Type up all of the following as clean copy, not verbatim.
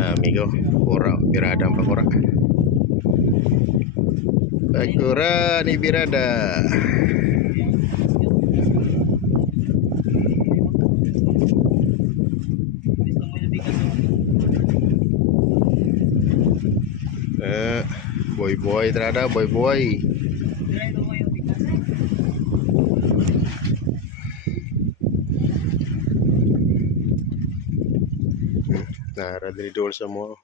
Amigo, pura birada ang pakura. Pakura ni birada. Boy terada boy. Nah, dari dulu semua.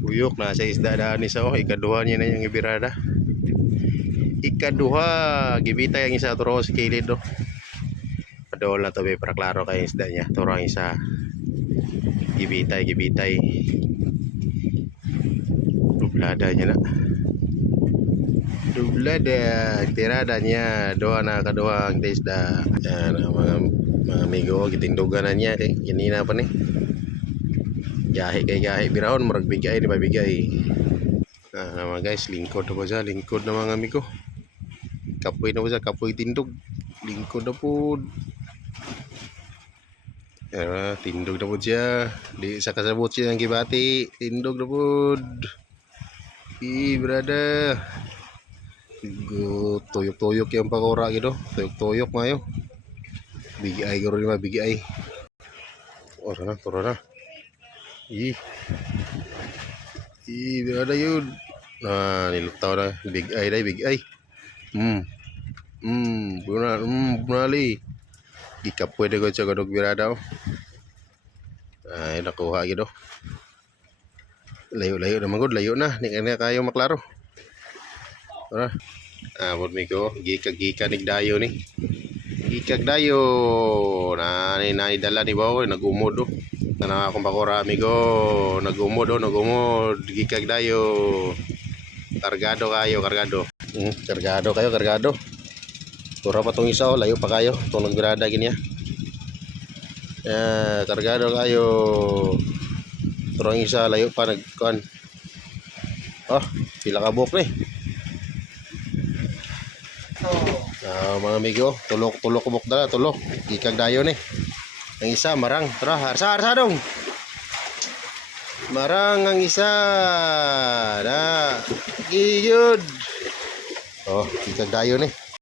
Tuyok na sa isda daan isa ikaduha niya na yung ibirada. Ikaduha gibita yang isa turo sa kilid do. Padol na to be para klaro kay isda niya. Turo ang isa. Gibitay. Dublada niya na. Dublada tirada niya doa na kaduha ang isda. Yan mga amigo gitindugan na niya kay kanina pa ni. Gahe birahon murag bigay di ba bigay. Mga guys, lingkod na po siya, lingkod na mga amigo. Kapoy na po siya, kapoy tindog. Lingkod na po. Tindog na po siya. Di sa kasabot siya ng kibati. Tindog na po. Brada. Tuyok yung pakura gitu. Tuyok mayo. Bigay garo lima bigay. Ora na. Berada yun. Nah, nilutaw na. Big eye. Bunali. Ikapoy na ko siya kadog birada. Ay, nakuha gitu. Layo naman gud, layo na. Hindi na kayo maklaro. Ora. Abot mi ko. Gika nigdayo ni. Gikag dayo. Nani dala ni bawo. Nag-umod. Tanaw akong pakura amigo, nagumod gikag dayo. Kargado kayo. Kargado. Tura pa tong isa layo pa kayo. Tong nagbirada gini ya. Kargado kayo. Turang isa layo pa nagkuan. Pila ka buok ni. Mga amigo, tulok buk dala, tulok. Gikag dayo ni. Ang isa marang, tara harsa dong. Marang ang isa. Na, giyud. Ikag dayo ni.